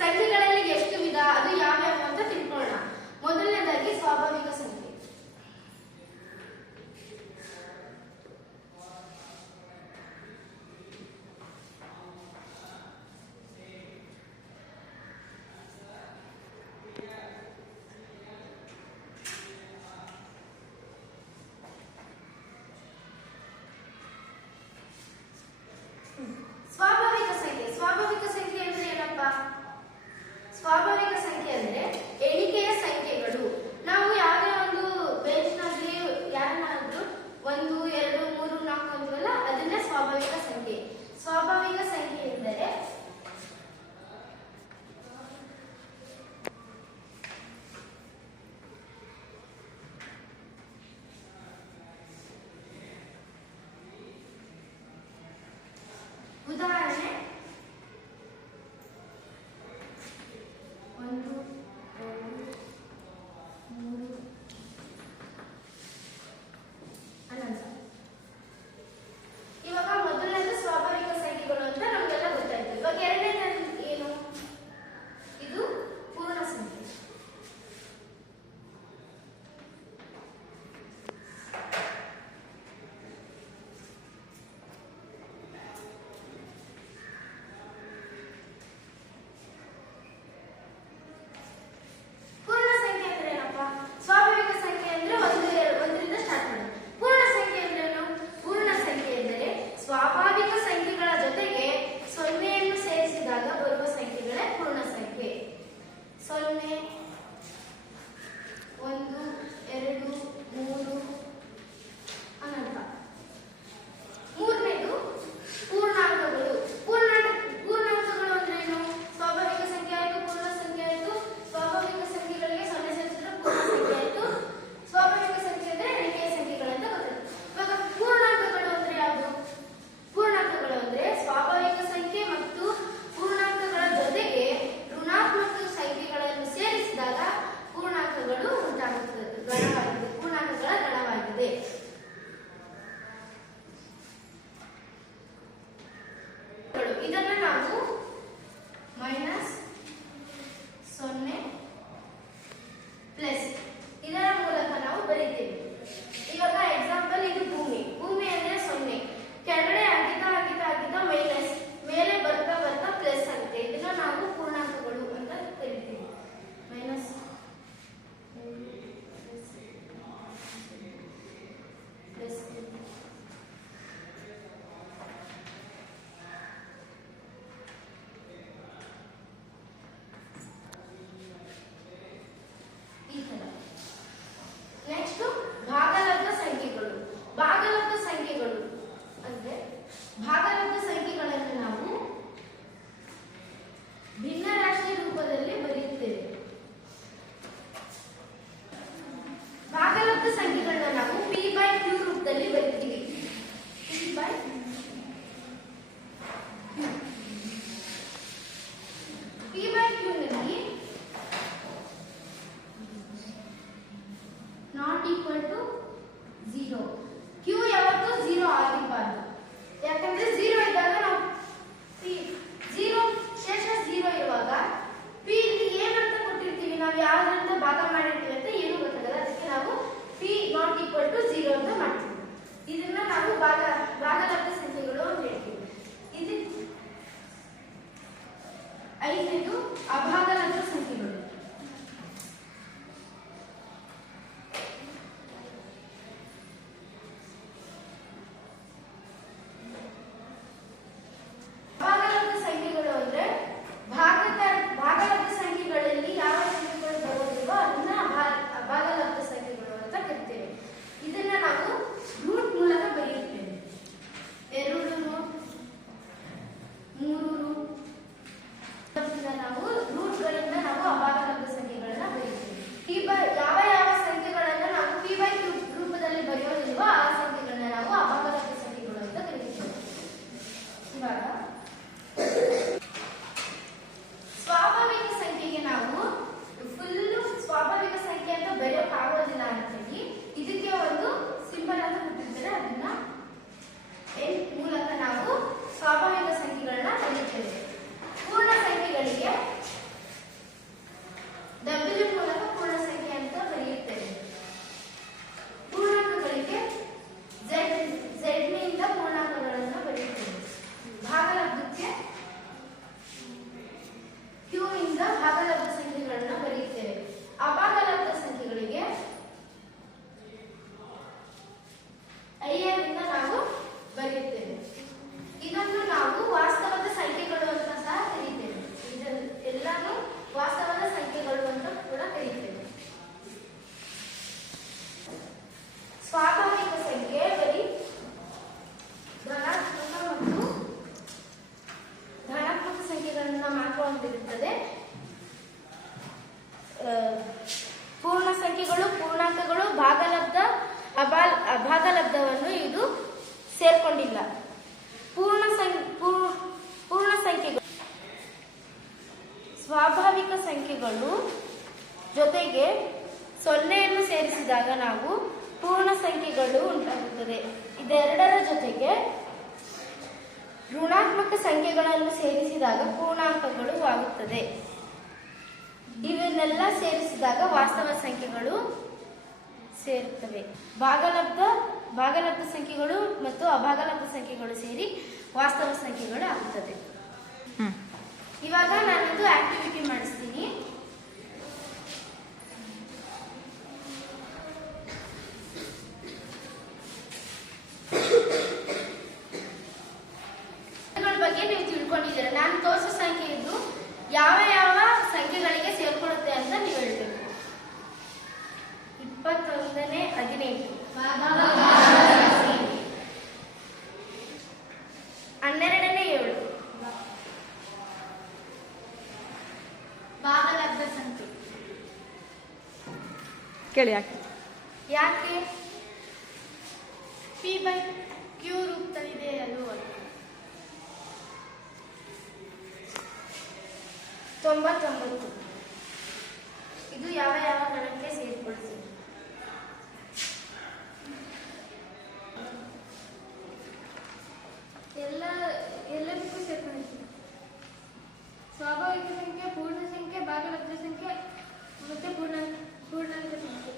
ಸಂಖ್ಯೆಗಳಲ್ಲಿ ಎಷ್ಟು ವಿಧ, ಅದು ಯಾವ್ಯಾವ ಅಂತ ತಿಳ್ಕೊಳ್ಳೋಣ. ಮೊದಲನೇದಾಗಿ ಸ್ವಾಭಾವಿಕ ಸಂಖ್ಯೆ. ಸ್ವಾಭಾವಿಕ ಸಂಖ್ಯೆ ಅಂದ್ರೆ ಏನಪ್ಪಾ? ಸ್ವಾಭಾವಿಕ ಸಂಖ್ಯೆ ಅಂದ್ರೆ ಎಣಿಕೆಯ ಸಂಖ್ಯೆಗಳು. ನಾವು ಯಾವುದೇ ಒಂದು ಬೇಸ್ನಲ್ಲಿ ಯಾರನ್ನಾದ್ರೂ 1 2 3 4 ಅಂತೀವಲ್ಲ, ಅದನ್ನೇ ಸ್ವಾಭಾವಿಕ ಸಂಖ್ಯೆ. ಸ್ವಾಭಾವಿಕ ಸಂಖ್ಯೆ ಎಂದರೆ ಉದಾಹರಣೆ 1 2 3 ಅನಂತ. ಇವಾಗ ಮೊದಲನೇದು ಸ್ವಾಭಾವಿಕ ಸಂಖ್ಯೆಗಳು ಅಂತ ನಮಗೆಲ್ಲ ಗೊತ್ತಾಯ್ತು. ಇವಾಗ ಎರಡನೇದು ಏನು? ಇದು ಪೂರ್ಣ ಸಂಖ್ಯೆ. ಸ್ವಾಭಾವಿಕ ಸಂಖ್ಯೆ ಅಂದ್ರೆ ಒಂದರಿಂದ ಸ್ಟಾರ್ಟ್ ಮಾಡಿ. ಪೂರ್ಣ ಸಂಖ್ಯೆ ಅಂದ್ರೇನು? ಪೂರ್ಣ ಸಂಖ್ಯೆ ಎಂದರೆ ಸ್ವಾಭಾವಿಕ ಸಂಖ್ಯೆಗಳ ಜೊತೆಗೆ 0ಯನ್ನು ಸೇರಿಸಿದಾಗ ಬರುವ ಸಂಖ್ಯೆಗಳೇ ಪೂರ್ಣ ಸಂಖ್ಯೆ. 0 1 2 3 ಅನಂತ. ಮೂರನೇದು ಪೂರ್ಣಾಂಕಗಳು. ಪೂರ್ಣಾಂಕಗಳು ಅಂದ್ರೆ ಏನು? ಸ್ವಾಭಾವಿಕ ಸಂಖ್ಯೆ ಆಯ್ತು, ಪೂರ್ಣ ಸಂಖ್ಯೆ ಆಯ್ತು. ಸ್ವಾಭಾವಿಕ ಸಂಖ್ಯೆಗಳಿಗೆ 0 ಸೇರಿಸಿದ್ರೆ ಪೂರ್ಣ ಸಂಖ್ಯೆ ಆಯ್ತು. ಸ್ವಾಭಾವಿಕ ಸಂಖ್ಯೆ ಅಂದ್ರೆ ಎಣಿಕೆಯ ಸಂಖ್ಯೆಗಳಂತ ಗೊತ್ತಾಯ್ತು. ಇವಾಗ ಪೂರ್ಣಾಂಕಗಳು ಅಂದ್ರೆ ಯಾವುದು? ಪೂರ್ಣಾಂಕಗಳು ಅಂದ್ರೆ ಸ್ವಾಭಾವಿಕ ಸಂಖ್ಯೆ ಮತ್ತು ಪೂರ್ಣಾಂಕಗಳ ಜೊತೆಗೆ ಋಣಾತ್ಮಕ ಸಂಖ್ಯೆಗಳನ್ನು ಸೇರಿಸಿದಾಗ ಪೂರ್ಣಾಂಕಗಳು ಉಂಟಾಗುತ್ತದೆ. ಪೂರ್ಣಾಂಕಗಳ ಗಣವಾಗಿದೆ. ಇದನ್ನ ನಾವು -0 ಪ್ಲಸ್ ಇದರ ಮೂಲಕ ನಾವು ಬರೀತೇವೆ. ಇವಾಗ ಎಕ್ಸಾಂಪಲ್, ಇದು ಭೂಮಿ. ಭೂಮಿ ಅಂದ್ರೆ 0, ಕೆಳಗಡೆ ಆಗಿದ್ದ ಮೈನಸ್, ಮೇಲೆ ಬರ್ತಾ ಪ್ಲಸ್ ಆಗುತ್ತೆ. ಇದನ್ನ ನಾವು ಪೂರ್ಣಾಂಕಗಳು ಅಂತ ಕರಿತೀವಿ. ಮೈನಸ್ ಪ್ಲಸ್ ಈ ತರ. ನೆಕ್ಸ್ಟ್ ಭಾಗಲಬ್ಧ ಸಂಖ್ಯೆಗಳು. ಭಾಗಲಬ್ಧ ಸಂಖ್ಯೆಗಳು ಅಂದ್ರೆ ಭಾಗಲಬ್ಧ ಸಂಖ್ಯೆಗಳನ್ನು ನಾವು ಭಿನ್ನರಾಶಿ ರೂಪದಲ್ಲಿ ಬರೆಯುತ್ತೇವೆ. ಭಾಗಲಬ್ಧ ಸಂಖ್ಯೆಗಳನ್ನ ನಾವು p/q ರೂಪದಲ್ಲಿ ಬರೀತೀವಿ. p/q ನಲ್ಲಿ ನಾಟ್ ಈಕ್ವಲ್ ಟು 0. q ಯಾವತ್ತೂ 0 ಆಗಿರಬಾರ್ದು. ಯಾಕಂದ್ರೆ 0 ಇದ್ದಾಗ ನಾವು ಶೇಷ 0 ಇರುವಾಗ p ಇಲ್ಲಿ ಏನಂತ ಕೊಟ್ಟಿರ್ತೀವಿ, ನಾವು ಯಾವ್ದಂತ ಭಾಗ ಮಾಡಿರ್ತೀವಿ ಅಂತ ಏನು ಗೊತ್ತಾಗಲ್ಲ. ಅದಕ್ಕೆ ನಾವು p ನಾಟ್ ಈಕ್ವಲ್ ಟು 0 ಅಂತ ಮಾಡ್ತೀವಿ. ಇದನ್ನ ನಾವು ಭಾಗಲಬ್ಧ ಸಂಖ್ಯೆಗಳು ಅಂತ ಹೇಳ್ತೀವಿ. ಇದು 5ನೇದು ಅಭಾಗಲಬ್ಧ ಸಂಖ್ಯೆಗಳು. ಭಾಗಲಬ್ಧ ಸಂಖ್ಯೆಗಳು ಅಂದ್ರೆ ಭಾಗಲಬ್ಧ ಸಂಖ್ಯೆಗಳಲ್ಲಿ ಯಾವ ಸಂಖ್ಯೆಗಳು ಬರೋದಿಲ್ವೋ ಅದನ್ನ ಅಭಾಗಲಬ್ಧ ಸಂಖ್ಯೆಗಳು ಅಂತ ಕರಿತೇವೆ. ಇದನ್ನ ನಾವು ರೂಟ್ ಮೂಲಕ ಬರೆಯುತ್ತೇವೆ. 2 ರೂಟ್ 3 ರೂಟ್ ನಾವು ರೂಟ್ ಹೊಂದಿರುತ್ತದೆ. ಪೂರ್ಣ ಸಂಖ್ಯೆಗಳು, ಪೂರ್ಣಾಂಕಗಳು, ಭಾಗಲಬ್ಧ, ಅಭಾಗಲಬ್ಧವನ್ನು ಇದು ಸೇರ್ಕೊಂಡಿಲ್ಲ. ಪೂರ್ಣ ಸಂಖ್ಯೆಗಳು ಸ್ವಾಭಾವಿಕ ಸಂಖ್ಯೆಗಳು ಜೊತೆಗೆ 0ಯನ್ನು ಸೇರಿಸಿದಾಗ ನಾವು ಪೂರ್ಣ ಸಂಖ್ಯೆಗಳು ಉಂಟಾಗುತ್ತದೆ. ಇದೆರಡರ ಜೊತೆಗೆ ಋಣಾತ್ಮಕ ಸಂಖ್ಯೆಗಳನ್ನು ಸೇರಿಸಿದಾಗ ಪೂರ್ಣಾಂಕಗಳು ಆಗುತ್ತದೆ. ಇವನ್ನೆಲ್ಲ ಸೇರಿಸಿದಾಗ ವಾಸ್ತವ ಸಂಖ್ಯೆಗಳು ಸೇರುತ್ತವೆ. ಭಾಗಲಬ್ಧ ಸಂಖ್ಯೆಗಳು ಮತ್ತು ಅಭಾಗಲಬ್ಧ ಸಂಖ್ಯೆಗಳು ಸೇರಿ ವಾಸ್ತವ ಸಂಖ್ಯೆಗಳು ಆಗುತ್ತದೆ. ಇವಾಗ ನಾನೊಂದು ಆಕ್ಟಿವಿಟಿ ಮಾಡಿಸ್ತೀನಿ. ಬಗ್ಗೆ ನೀವು ತಿಳ್ಕೊಂಡಿದ್ದೀರ. ನಾನು ತೋರಿಸೋ ಸಂಖ್ಯೆ ಇದ್ದು ಯಾವ ಯಾವ ಸಂಖ್ಯೆಗಳಿಗೆ ಸೇರ್ಕೊಳ್ಳುತ್ತೆ ಅಂತ ನೀವು ಹೇಳ್ಬೇಕು. 21ನೇ 18, 12ನೇ 7 ಭಾಗಲಬ್ಧ ಸಂಖ್ಯೆ. ಕೇಳಿ ಯಾಕೆ P/Q ರೂಪದಲ್ಲಿದೆ ಅಲ್ವ? 99 ಇದು ಯಾವ ಯಾವ ಗಣಕ್ಕೆ ಸೇರಿಕೊಳ್ಳುತ್ತದೆ? ಎಲ್ಲದಕ್ಕೂ ಸೇರ್ಕೊಂಡಿದೆ. ಸ್ವಾಭಾವಿಕ ಸಂಖ್ಯೆ, ಪೂರ್ಣ ಸಂಖ್ಯೆ, ಭಾಗಲಬ್ಧ ಸಂಖ್ಯೆ ಮತ್ತೆ ಪೂರ್ಣಾಂಕ ಸಂಖ್ಯೆ.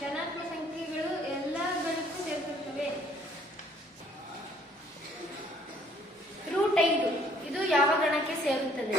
ಧನಾತ್ಮಕ ಸಂಖ್ಯೆಗಳು ಎಲ್ಲ ಗಣಕ್ಕೂ ಸೇರ್ಕೊಳ್ತವೆ. √5 ಇದು ಯಾವ ಗಣಕ್ಕೆ ಸೇರುತ್ತದೆ?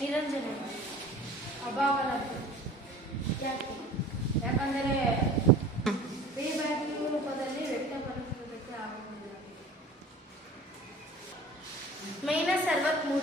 ನಿರಂಜನ, ಅಭಾಗಲಬ್ಧ. ಯಾಕಂದರೆ P/Q ರೂಪದಲ್ಲಿ ವ್ಯಕ್ತಪಡಿಸುವುದಕ್ಕೆ ಆಗುವುದಿಲ್ಲ. -63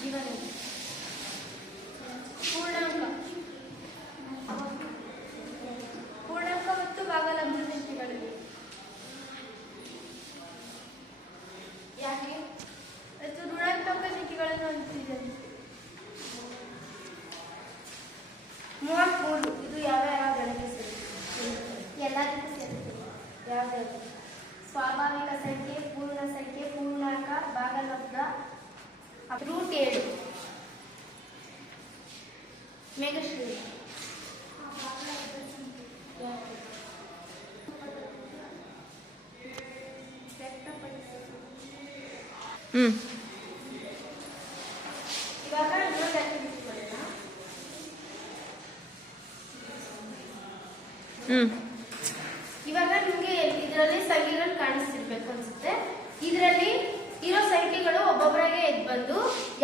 ಜೀವನ. ಪೂರ್ಣಾಂಕ ಮತ್ತು ಭಾಗಲಬ್ಧ ಸಂಖ್ಯೆಗಳಿವೆ. ಯಾಕೆ? ಅದು ಋಣಾತ್ಮಕ ಸಂಖ್ಯೆಗಳನ್ನು ಹೊಂದಿದೆ. 33 ಇದು ಯಾವ ಯಾವ ಗಣಕ್ಕೆ ಸೇರುತ್ತದೆ? ಎಲ್ಲದಕ್ಕೂ ಸೇರುತ್ತದೆ. ಯಾವ್ದು? ಸ್ವಾಭಾವಿಕ ಸಂಖ್ಯೆ, ಪೂರ್ಣ ಸಂಖ್ಯೆ, ಪೂರ್ಣಾಂಕ, ಭಾಗಲಬ್ಧ. √7 ಮೇಘಶ್ರೀ. ಇವಾಗ ಇವಾಗ ನಿಮ್ಗೆ ಇದರಲ್ಲಿ ಸಂಖ್ಯೆಗಳು ಕಾಣಿಸ್ತಿರ್ಬೇಕು ಅನ್ಸುತ್ತೆ. ಇದರಲ್ಲಿ ಇರೋ ಸಂಖ್ಯೆಗಳು ಒಬ್ಬೊಬ್ಬರಾಗೆ ಎದ್ದು ಬಂದು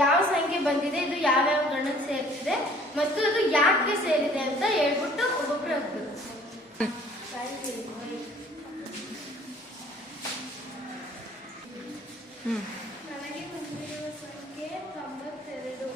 ಯಾವ ಸಂಖ್ಯೆ ಬಂದಿದೆ, ಇದು ಯಾವ್ಯಾವ ಗಣಕ್ಕೆ ಸೇರ್ತಿದೆ ಮತ್ತು ಅದು ಯಾಕೆ ಸೇರಿದೆ ಅಂತ ಹೇಳ್ಬಿಟ್ಟು ಒಬ್ಬೊಬ್ರು ಹೋಗ್ಬೇಕು. ನನಗೆ ಬಂದಿರುವ ಸಂಖ್ಯೆ 92.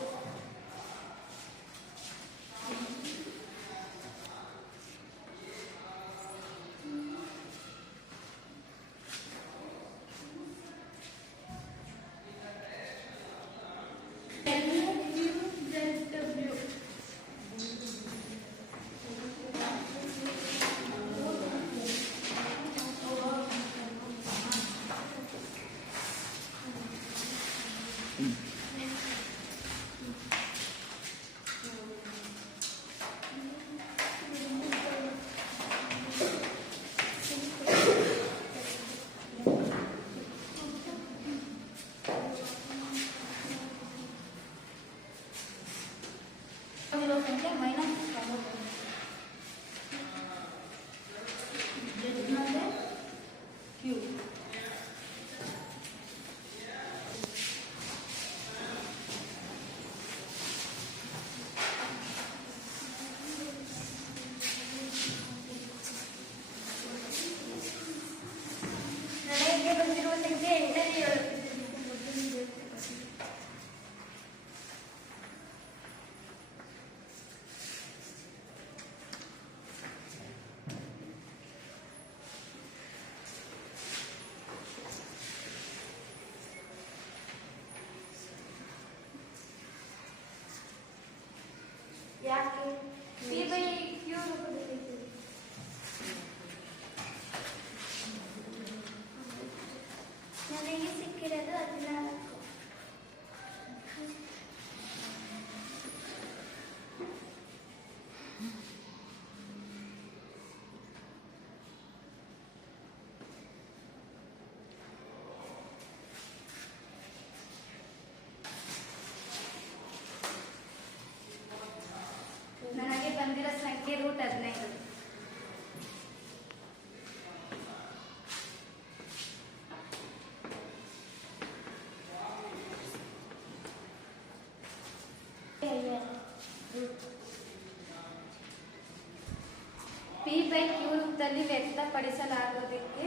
ರೂಪದಲ್ಲಿ ವ್ಯಕ್ತಪಡಿಸಲಾಗುವುದಕ್ಕೆ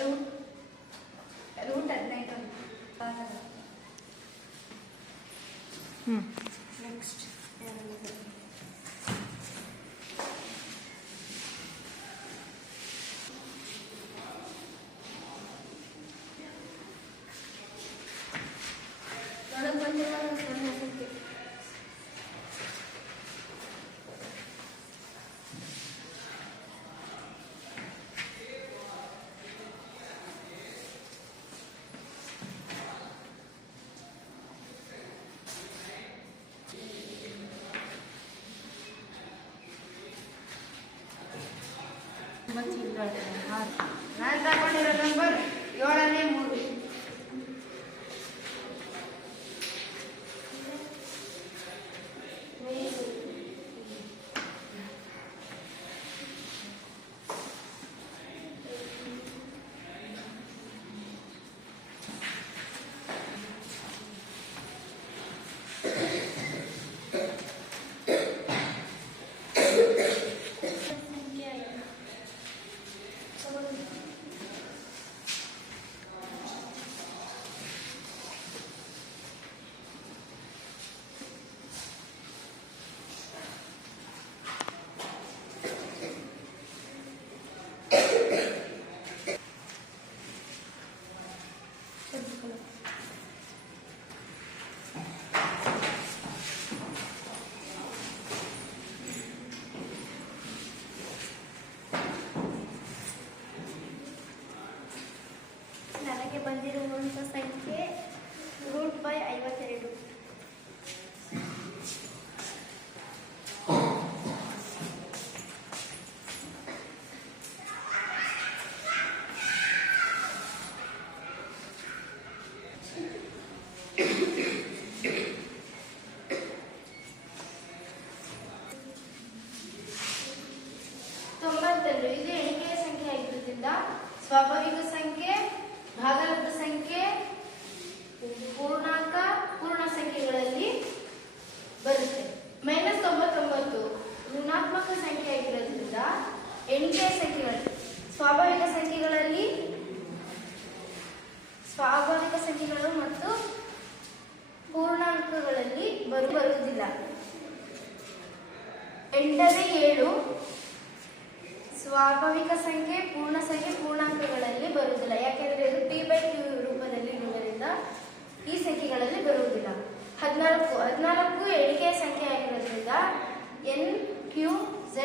ರೂಟ್ 15 ನೆಕ್ಸ್ಟ್ ನಾನು ತಗೊಂಡಿರೋ ನಂಬರ್ 7ನೇ 3. ನನಗೆ ಬಂದಿರುವಂಥ ಸಂಖ್ಯೆ √52. ಇದು ಎಣಿಕೆಯ ಸಂಖ್ಯೆ ಆಗಿರೋದ್ರಿಂದ ಸ್ವಾಭಾವಿಕ ಸಂಖ್ಯೆ, ಭಾಗಲಬ್ಧ ಸಂಖ್ಯೆ, ಪೂರ್ಣಾಂಕ, ಪೂರ್ಣ ಸಂಖ್ಯೆಗಳಲ್ಲಿ ಬರುತ್ತೆ. -99 ಋಣಾತ್ಮಕ ಸಂಖ್ಯೆ ಆಗಿರೋದ್ರಿಂದ ಎಣಿಕೆಯ ಸಂಖ್ಯೆಗಳಲ್ಲಿ ಸ್ವಾಭಾವಿಕ ಸಂಖ್ಯೆಗಳು ಮತ್ತು ಪೂರ್ಣಾಂಕಗಳಲ್ಲಿ ಬರುವುದಿಲ್ಲ. 8ನೇ 7 ಸ್ವಾಭಾವಿಕ ಸಂಖ್ಯೆ, ಪೂರ್ಣ ಸಂಖ್ಯೆ, ಪೂರ್ಣಾಂಕಗಳಲ್ಲಿ ಬರುವುದಿಲ್ಲ. ಯಾಕೆಂದ್ರೆ ಇದು p/q ರೂಪದಲ್ಲಿ ಇರುವುದರಿಂದ ಈ ಸಂಖ್ಯೆಗಳಲ್ಲಿ ಬರುವುದಿಲ್ಲ. 14 ಎಣಿಕೆಯ ಸಂಖ್ಯೆ ಆಗಿರೋದ್ರಿಂದ n, q, z,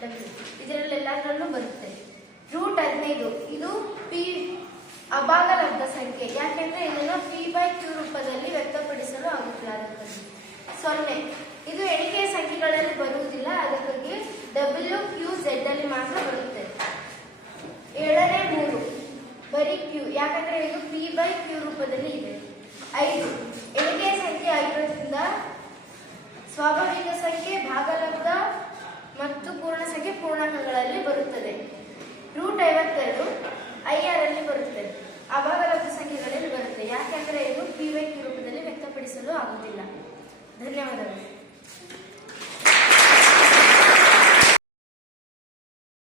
w ಇದರಲ್ಲೆಲ್ಲದರಲ್ಲೂ ಬರುತ್ತೆ. √15 ಇದು p ಅಭಾಗಲಬ್ಧ ಸಂಖ್ಯೆ. ಯಾಕೆಂದ್ರೆ ಇದನ್ನು p/q ರೂಪದಲ್ಲಿ ವ್ಯಕ್ತಪಡಿಸಲು ಆಗುತ್ತಿಲ್ಲ. ಅದಕ್ಕಾಗಿ 0 ಇದು ಎಣಿಕೆಯ ಸಂಖ್ಯೆಗಳಲ್ಲಿ ಬರುವುದಿಲ್ಲ. ಅದಕ್ಕಾಗಿ w, q, z ಅಲ್ಲಿ ಮಾತ್ರ ಬರುತ್ತೆ. 7ನೇ 3 ಬರೀ q, ಯಾಕಂದ್ರೆ ಇದು p/q ರೂಪದಲ್ಲಿ ಇದೆ. 5 ಎಣಿಕೆಯ ಸಂಖ್ಯೆ ಆಗಿರೋದ್ರಿಂದ ಸ್ವಾಭಾವಿಕ ಸಂಖ್ಯೆ, ಭಾಗಲಬ್ಧ ಮತ್ತು ಪೂರ್ಣ ಸಂಖ್ಯೆ, ಪೂರ್ಣಾಂಕಗಳಲ್ಲಿ ಬರುತ್ತದೆ. √52 IR ಅಲ್ಲಿ ಬರುತ್ತದೆ. ಅಭಾಗಲಬ್ಧ ಸಂಖ್ಯೆಗಳಲ್ಲಿ ಬರುತ್ತೆ. ಯಾಕೆಂದ್ರೆ ಇದು p/q ರೂಪದಲ್ಲಿ ವ್ಯಕ್ತಪಡಿಸಲು ಆಗುತ್ತಿಲ್ಲ. ಧನ್ಯವಾದಗಳು.